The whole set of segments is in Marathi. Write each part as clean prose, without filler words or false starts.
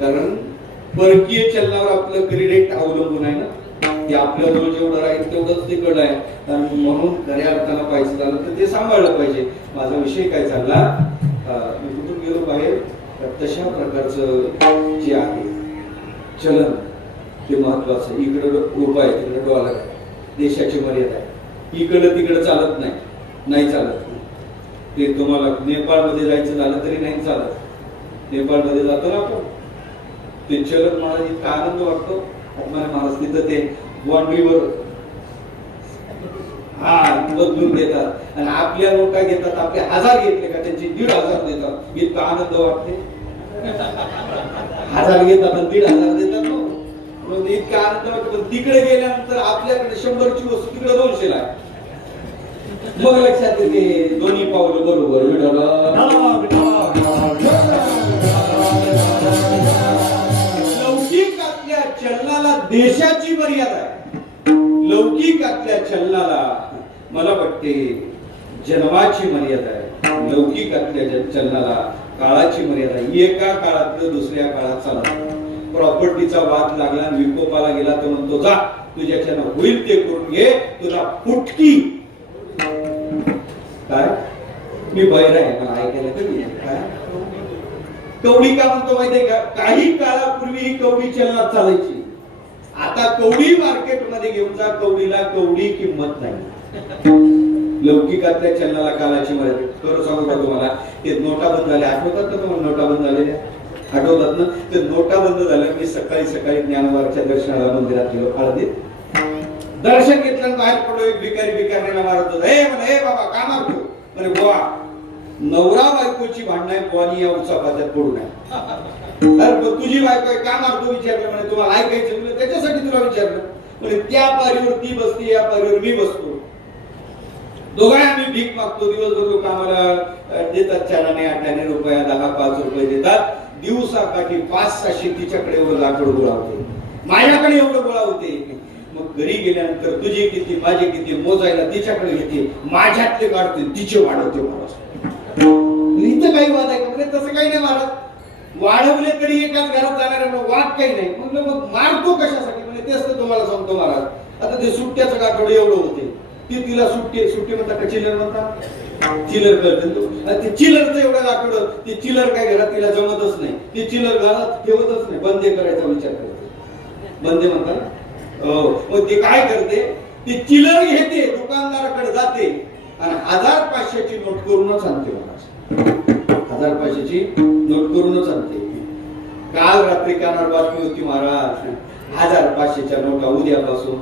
कारण परकीय चलनावर आपलं क्रेडिट अवलंबून आहे ना, ते आपल्याजवळ जेवढं राहील तेवढंच तिकडं आहे. आणि म्हणून खऱ्या अर्थानं पैसे झालं तर ते सांभाळलं पाहिजे. माझा विषय काय चालला, मी कुठून गेलो बाहेर, तशा प्रकारचं जे आहे चलन ते महत्वाचं. इकडे रुपये आहे, तिकडे डॉलर आहे, देशाची मर्यादा आहे. इकडं तिकडं चालत नाही चालत. ते तुम्हाला नेपाळमध्ये जायचं झालं तरी नाही चालत. नेपाळमध्ये जातो ना आपण, ते चलन महाराज इतका आनंद वाटतो. महाराज तिथं ते बाँड्रीवर बदलून देतात आणि आपल्या नोटा घेतात. आपले 1000 घेतले का त्यांचे 1500 देतात. इतका आनंद वाटते. 1000 घेतात आणि 1500 देतात. इतका आनंद वाटतो. तिकडे गेल्यानंतर आपल्याकडे 100ची वस्तू तिकडे 200 ला. मग लक्षात येते दोन्ही पावलं बरोबर. लौकिक आपल्या चलनाला देशाची मर्यादा आहे. लौकिक आपल्या चलनाला मला वाटते जन्माची मर्यादा आहे. लौकिक आपल्या चलनाला काळाची मर्यादा आहे. एका काळातलं दुसऱ्या काळात चालत. प्रॉपर्टीचा वाद लागला, विकोपाला गेला तर म्हणतो जा तुझ्याच्यानं होईल ते करून घे, तुला फुटकी. काय मी बहिरा आहे, मला ऐकायला कधी काय कवडी का म्हणतो माहितीये का? काही काळापूर्वी ही कवडी चलनात चालायची. आता कवडी मार्केटमध्ये घेऊन जा, कवडीला कवडी किंमत नाही. लौकिकातल्या चलनाला कालाची मर्यादा. खरं सांगू का तुम्हाला, ते नोटा बंद झाल्या, आठवतात का तुम्हाला? नोटा बंद झालेल्या आठवतात ना? ते नोटा बंद झाल्या. मी सकाळी ज्ञानवारच्या दर्शनाला मंदिरात गेलो. हळदीत दर्शन घेतलं, बाहेर पडलो. एक भिकारीला मारत होता. हे बाबा का मारतो? म्हणे बुवा नवरा बायकोची भांडण आहे, बुवानी या उचापात्यात पडू नये. अरे तुझी बायको आहे का मारतो विचारलं. म्हणे तुम्हाला ऐकायचं म्हणजे त्याच्यासाठी तुला विचारलं. म्हणजे त्या पारीवर ती बसते, या पारीवर मी बसतो. दोघांना आम्ही भीक मागतो. दिवसभर लोक आम्हाला देतात 4-8 रुपये, 10-5 रुपये देतात. दिवसाकाठी 500-600 तिच्याकडे एवढं लाकूड गोळा होते, माझ्याकडे एवढं गोळा होते. मग घरी गेल्यानंतर तुझे किती माझे किती मोजायला तिच्याकडे घेते, माझ्यातले काढते, तिचे वाढवते. इथं काही वाद आहे का? म्हणजे तसं काही नाही. महाराज वाढवले तरी एकाच घरात जाणाऱ्या वाद काही नाही. म्हणलं मग मारतो कशासाठी? म्हणजे तेच तर तुम्हाला सांगतो महाराज. आता ते सुट्ट्याचं गाठोड एवढं होते, ती तिला सुट्टी म्हणतात का चिल्लर म्हणतात? चिल्लर करते. ते चिल्लरचं एवढं गाठोड, ते चिल्लर काय घरात तिला जमतच नाही. ते चिल्लर घरात ठेवतच नाही. बंदे करायचा विचार करते. बंदे म्हणतात. मग ते काय करते, ती चिल्लर घेते, दुकानदाराकडे जाते आणि 1000-500ची नोट करूनच आणते. महाराज 1000-500ची नोट करूनच आणते. काल रात्री कानावर बातमी होती महाराज, 1000-500च्या नोटा उद्यापासून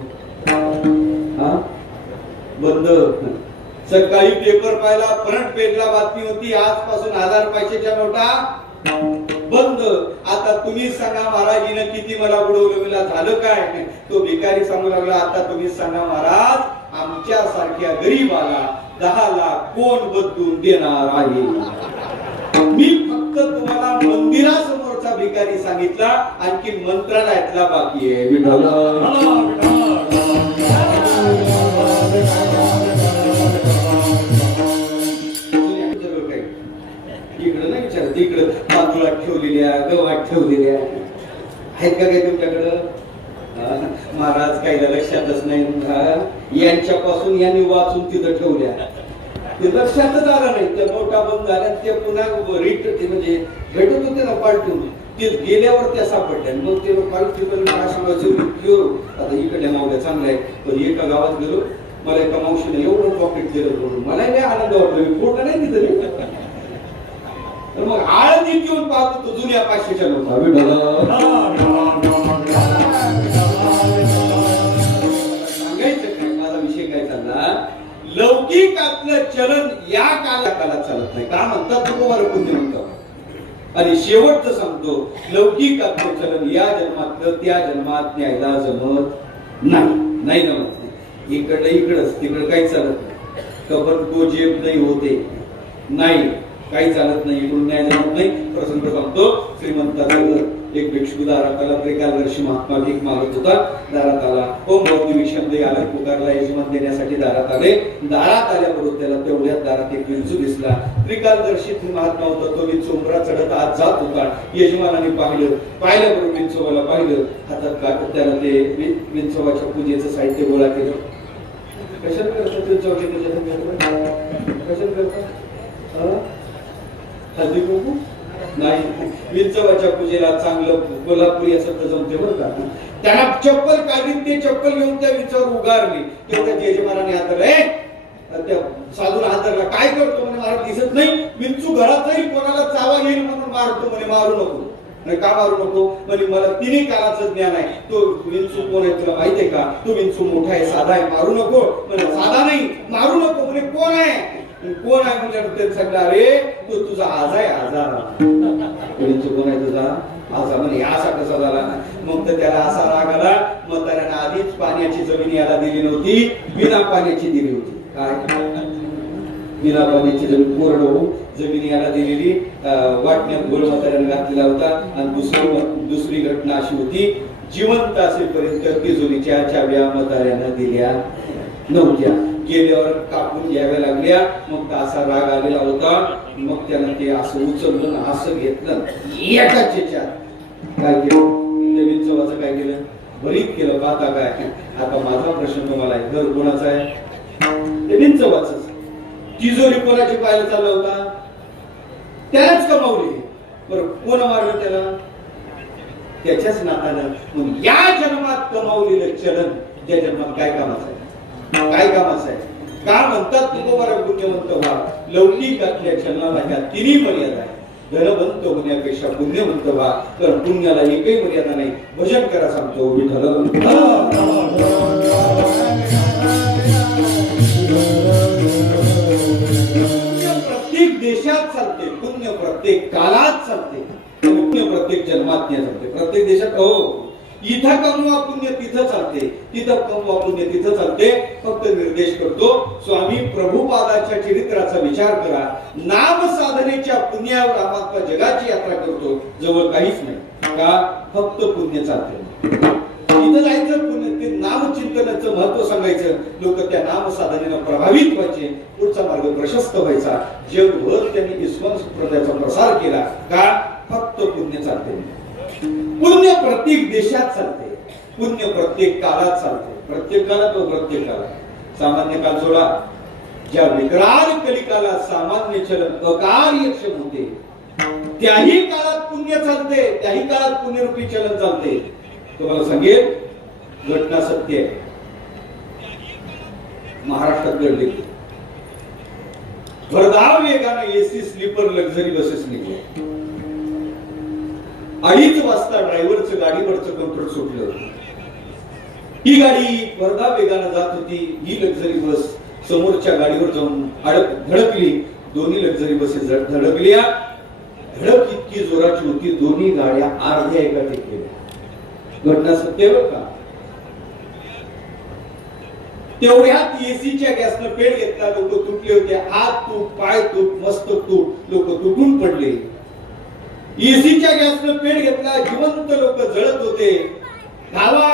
बंद. सकाळी पेपर पाहिला, फ्रंट पेजला बातमी होती, आजपासून 1000-500च्या नोटा बंद. आता तुम्ही सांगा महाराजीनं किती मला बुडवलं, मला झालं काय? तो भिकारी सांगू लागला, आता तुम्ही सांगा महाराज, आमच्या सारख्या गरीबाला 10 लाख कोण बदलून देणार आहे? मी फक्त तुम्हाला मंदिरासमोरचा भिकारी सांगितला, आणखी मंत्रालयातला बाकी आहे. इकडं नाही विचार, तिकडं तांदूळात ठेवलेल्या, गव्हात ठेवलेल्या आहेत का काही तुमच्याकडं? महाराज काहीला लक्षातच नाही. यांच्यापासून यांनी वाचून तिथं ठेवल्या, ते लक्षातच आलं नाही. त्या नोटा बंद झाल्या, ते पुन्हा म्हणजे भेटत होते ना पालटून, ते गेल्यावर त्या सापडल्या. मग ते पालटी पण सांगायचं आता इकडल्या मावल्या चांगल्या आहे. पण एका गावात गेलो, मला एका मावशीने एवढं पॉकेट दिलं म्हणून मला नाही आनंद वाटला. मी फोटो नाही दिलं. मग आळंदीत येऊन पाहतो तो जुन्या 500च्या नोटा. सांगायचं काय, माझा विषय काय चालला, लौकिक आपलं चलन या कालात चालत नाही. का म्हणतात तुम्हाला कोणते म्हणतात? आणि शेवटचं सांगतो, लौकिक आपलं चलन या जन्मातलं त्या जन्मात न्यायला जमत नाही जमत. इकडंच तिकडं काही चालत नाही. कबर तो जेब नाही होते, नाही काही चालत नाही. इकडून न्याय जमत नाही. प्रसंग सांगतो, श्रीमंताचं एक भिक्षू दारात आला. त्रिकालदर्शी महात्मा भीक मागत होता. दारात आला. ओम भक्ती विषमदे आले पुकारला. यजमान देण्यासाठी दारात आले. दारात आल्याबरोबर त्याला तेवढ्याच दारात एक विंचू दिसला. त्रिकालदर्शी महात्मा होता. तो विंचू उंबरा चढत आत जात होता. यजमानाने पाहिल्याबरोबर विंचोबाला पाहिलं. हातात त्याला ते विंचोबाच्या पूजेचं साहित्य गोळा केलं. कशाला करतात विंचोबाची पूजा? कशाला करतात? हल्दी कुंकू नाही. विंचवाच्या पूजेला चांगलं कोल्हापुरी असं तर जमते बरं का. त्याला चप्पल काढली. ते चप्पल घेऊन त्या विंचावर उगारली. तेवढ्या यजमानाने हात त्या साधूला हातरला. काय करतो म्हणे? मला दिसत नाही. विंचू घरात जाईल कोणाला चावा येईल म्हणून मारतो म्हणे. मारू नको. का मारू नको म्हणजे मला तिन्ही काळाचं ज्ञान आहे. तो विंचू कोण आहे तुला माहितीये का? तो विंचू मोठा आहे, साधा आहे, मारू नको म्हणजे साधा नाही, मारू नको म्हणजे कोण आहे? कोण आहे म्हणजे सांगला अरे तो तुझा आज आहे. आजार विंचू कोण आहे तुझा? आजा म्हणजे असा कसा झाला? मग तर त्याला असा राग आला. मग त्याला आधीच पाण्याची जमीन याला दिली नव्हती, बिना पाण्याची दिली होती. काय बिना पाण्याची जमीन कोरडो जमीन याला दिलेली वाटण्यात गोळ म्हाताऱ्याने घातलेला होता. आणि दुसरी घटना अशी होती, जिवंत असेपर्यंत तिजोरीच्या चाव्या म्हाताऱ्यानं दिल्या नव्हत्या. गेल्यावर कापून घ्याव्या लागल्या. मग असा राग आलेला होता. मग त्यानं ते असं उचललं, असं घेतलं, एकाच याच्यात काय केलं? त्या विंचवाचं काय केलं? भरीत केलं. पाहता काय? आता माझा प्रश्न तुम्हाला आहे, घर कोणाचा आहे? ते विंचवाचं. तिजोरी कोणाची पाहायला चालला होता? त्यालाच कमावली. बरं कोण मारलं त्याला? त्याच्याच नातानं. मग या जन्मात कमावलेलं चलन त्या जन्मात काय कामाचं आहे? काय कामाचं आहे? का म्हणतात तुकोबारा पुण्यवंत व्हा. लौकिकातल्या चलनाला ह्या तिन्ही मर्यादा आहे. धनवंत होण्यापेक्षा पुण्यवंत व्हा. तर पुण्याला एकही मर्यादा नाही. भजन करा सांगतो विठ्ठल. प्रत्येक देशात चालते पुण्य, प्रत्येक काळात चालते पुण्य, प्रत्येक जन्मात चालते. प्रत्येक देशात हो इथं कमवा पुण्य तिथं चालते, तिथं कमवा पुण्य तिथं चालते. फक्त निर्देश करतो स्वामी प्रभुपादाच्या चरित्राचा विचार करा. नाम साधनेच्या पुण्यावर आत्मा जगाची यात्रा करतो. जवळ काहीच नाही का? फक्त पुण्य चालते. इथं जायचं पुण्य, ते नामचिंतनाचं महत्व सांगायचं. लोक त्या नाम साधनेनं प्रभावित व्हायचे. पुढचा मार्ग प्रशस्त व्हायचा. जगभर त्यांनी इस्लाम संप्रदायाचा प्रसार केला. का? फक्त पुण्य चालते. पुण्य प्रत्येक देशात चालते. पुण्य प्रत्येक काळात चालते. प्रत्येक काळात व प्रत्येक काळात. सामान्य काळ सोडा. ज्या विकराल कलिकाला सामान्य चलन अकार्यक्षम होते त्याही काळात पुण्य चालते. त्याही काळात पुण्यरूपी चलन चालते. तुम्हाला सांगेल घटना सत्य आहे. महाराष्ट्रात घडली. भरधाव वेगाने एसी स्लीपर लक्झरी बसेस निघल्या. 2:30 वाजता ड्रायव्हरचं गाडीवरचं कंट्रोल सुटलं. ही गाडी भरधाव वेगाने जात होती. ही लक्झरी बस समोरच्या गाडीवर जाऊन धडकली. दोन्ही लक्झरी बसेस धडकल्या. धडक इतकी जोराची होती, दोन्ही गाड्या अर्ध्या एका टेकलेल्या. घटना सत्य बरं का? तेवढ्यात एसीच्या गॅसनं पेट घेतला. लोक तुटले होते. हात तूट, पाय तूट, मस्त तूट. लोक तुटून पडले. एसीच्या गॅसनं पेट घेतला. जिवंत लोक जळत होते. धावा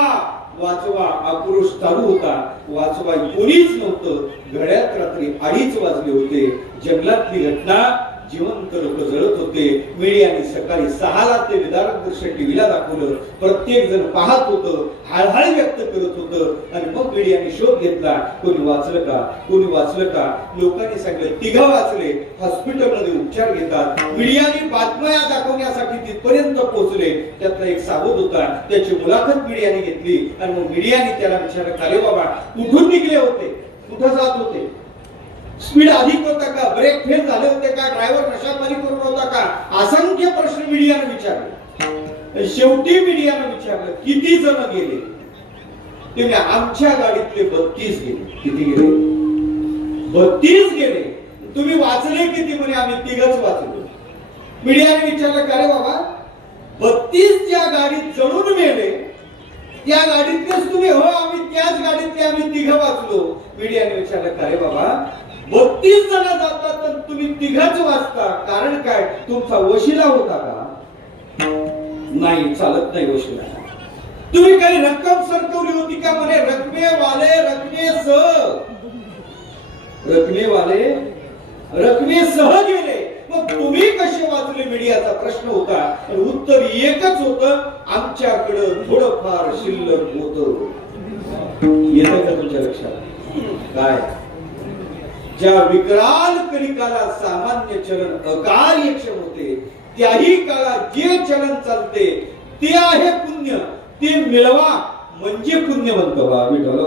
वाचवा आक्रोश चालू होता. वाचवा कोणीच नव्हतं. घड्यात रात्री 2:30 वाजले होते. जंगलातली घटना. जिवंत लोक जळत होते. मीडियाने सकाळी 6ला ते विदारक दृश्य टीव्हीला दाखवलं. प्रत्येक जण पाहत होतं, हळहळ व्यक्त करत होतं. आणि मग मीडियाने शोध घेतला. कोणी वाचलं का? कोणी वाचलं का? लोकांनी सांगितलं 3 वाचले. हॉस्पिटलमध्ये उपचार घेतात. मीडियाने बातम्या दाखवण्यासाठी तिथपर्यंत पोहोचले. त्यातला एक सावध होता. त्याची मुलाखत मीडियाने घेतली. आणि मग मीडियाने त्याला विचारलं, अरे बाबा कुठून निघले होते? कुठं जात होते? स्पीड अधिक होता का? ब्रेक फेल झाले होते का? ड्रायव्हर नशापानी करून होता का? असंख्य प्रश्न मीडियाने विचारले. शेवटी मीडियाने विचारलं किती जण गेले? ते आमच्या गाडीतले 32 गेले. किती गेले? 32 गेले. तुम्ही वाचले किती? म्हणे आम्ही 3च वाचलो. मीडियाने विचारलं का रे बाबा 32 ज्या गाडीत जळून मेले त्या गाडीतलेच तुम्ही? हो आम्ही त्याच गाडीतले आम्ही 3 वाचलो. मीडियाने विचारलं का रे बाबा 32 जण जातात तर तुम्ही 3च वाचता, कारण काय? तुमचा वशिला होता का? नाही चालत नाही गोष्टी. तुम्ही काही रक्कम सरकवली होती का म्हणे? रकमेसह गेले. मग तुम्ही कसे वाचले मीडियाचा प्रश्न होता. पण उत्तर एकच होतं, आमच्याकडे थोडंफार शिल्लक होतं. येतं का तुमच्या लक्षात? काय ज्या विकराल कलिकाला सामान्य चलन अकार्यक्षम होते, त्याही काळात जे चलन चालते ते आहे पुण्य. ते मिळवा म्हणजे पुण्यवंत व्हा. विठ्ठल